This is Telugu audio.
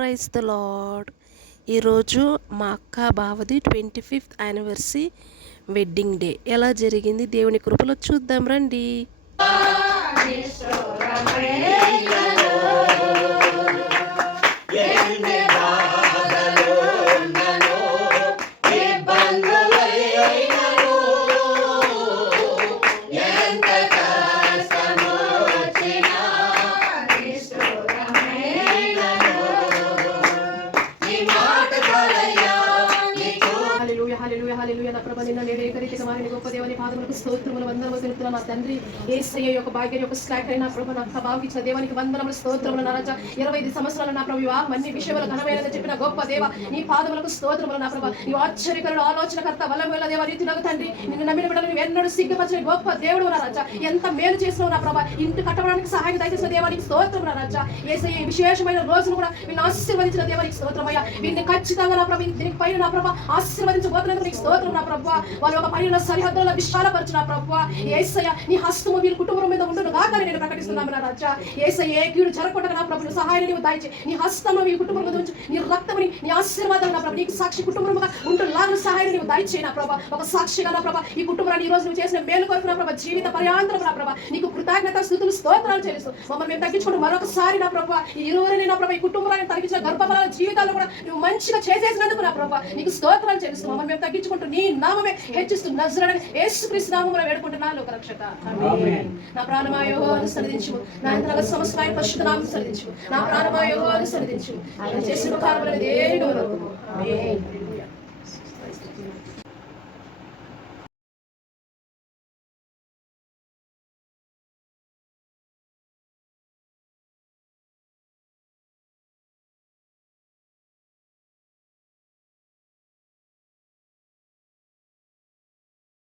Praise the lord. ఈరోజు మా అక్క బావది 25th యానివర్సరీ వెడ్డింగ్ డే. ఎలా జరిగింది దేవుని కృపలో చూద్దాం రండి. గొప్ప దేవుని పాదములకు స్తోత్రములు వందనములు తెలుపుతున్నాం. మా తండ్రి యేసయ్య యొక్క భాగ్యం యొక్క స్లాక్ అయిన ప్రభు నా బాబు ఇచ్చిన దేవునికి వందనములు స్తోత్రములు. నా రాజా 25 సంవత్సరాలు నా ప్రభు వివాహం అన్ని విషయములు ఘనమైనదని చెప్పిన గొప్ప దేవ నీ పాదములకు స్తోత్రములు. నా ప్రభు నీ ఆశ్చర్యకరుడు ఆలోచనకర్త వల్లముల దేవ రీతిలోకి తండ్రి నిన్ను నమ్మిన బిడ్డలను ఎన్నడూ సిగ్గుపరిచిన గొప్ప దేవుడు నా రాజా. ఎంత మేలు చేసినావు నా ప్రభు. ఇంటి కట్టడానికి సహాయం దయచేసిన దేవానికి స్తోత్రం నా రాజా. యేసయ్య విశేషమైన రోజును కూడా వీళ్ళని ఆశీర్వదించిన దేవానికి స్తోత్రమయ్యా. వీరిని ఖచ్చితంగా నా ప్రభు దీనికి పైన నా ప్రభు ఆశీర్వదించబోతున్నందుకు నీకు స్తోత్రం నా ప్రభు. వాళ్ళ ఒక పైన సరిహద్దుల విశాలపరచు నా ప్రభు. యేసయ్య నీ హస్తము వీరి కుటుంబం మీద ఉండును గాక నేను ప్రకటిస్తున్నాను నా రాజా. యేసయ్య ఏ కీడు జరగకుండా నా ప్రభు సహాయాన్ని నీవు దయచే. నీ హస్తము ఈ కుటుంబం మీద ఉంచు. నీ రక్తముని నీ ఆశీర్వాదాలు నా ప్రభు నీకు సాక్షి కుటుంబముగా ఉంటులాగా సహాయాన్ని నీవు దయచే నా ప్రభు. ఒక సాక్షిగా నా ప్రభు ఈ కుటుంబాన్ని ఈ రోజు నువ్వు చేసిన మేలు కొరకు నా ప్రభు జీవిత పర్యాంతరం నా ప్రభు నీకు కృతజ్ఞత స్తుతులు స్తోత్రాలు చెల్లిస్తూ మమ్మల్ని మేము తగ్గించుకుంటూ మరొకసారి నా ప్రభు ఈ ఇరువురిని నా ప్రభు ఈ కుటుంబాన్ని తగ్గించిన గర్భఫలాల జీవితాలు కూడా నువ్వు మంచిగా చేసేసినందుకు నా ప్రభు నీకు స్తోత్రాలు చెల్లిస్తూ మమ్మల్ని మేము తగ్గించుకుంటూ నీ నామమే హెచ్చిస్తూ నజరేయుడైన యేసుక్రీస్తు నామములో వేడుకుంటున్నాను లోక రక్షక ఆమేన్. నా ప్రాణమా యెహోవాను స్తుతించు. నా అంతరంగ సమస్తమైన ఆయన పరిశుద్ధ నామమును స్తుతించు. నా ప్రాణమా యెహోవాను స్తుతించు. ఆయన చేసిన కార్యములను దేనిని వదలకుము. ఆమేన్.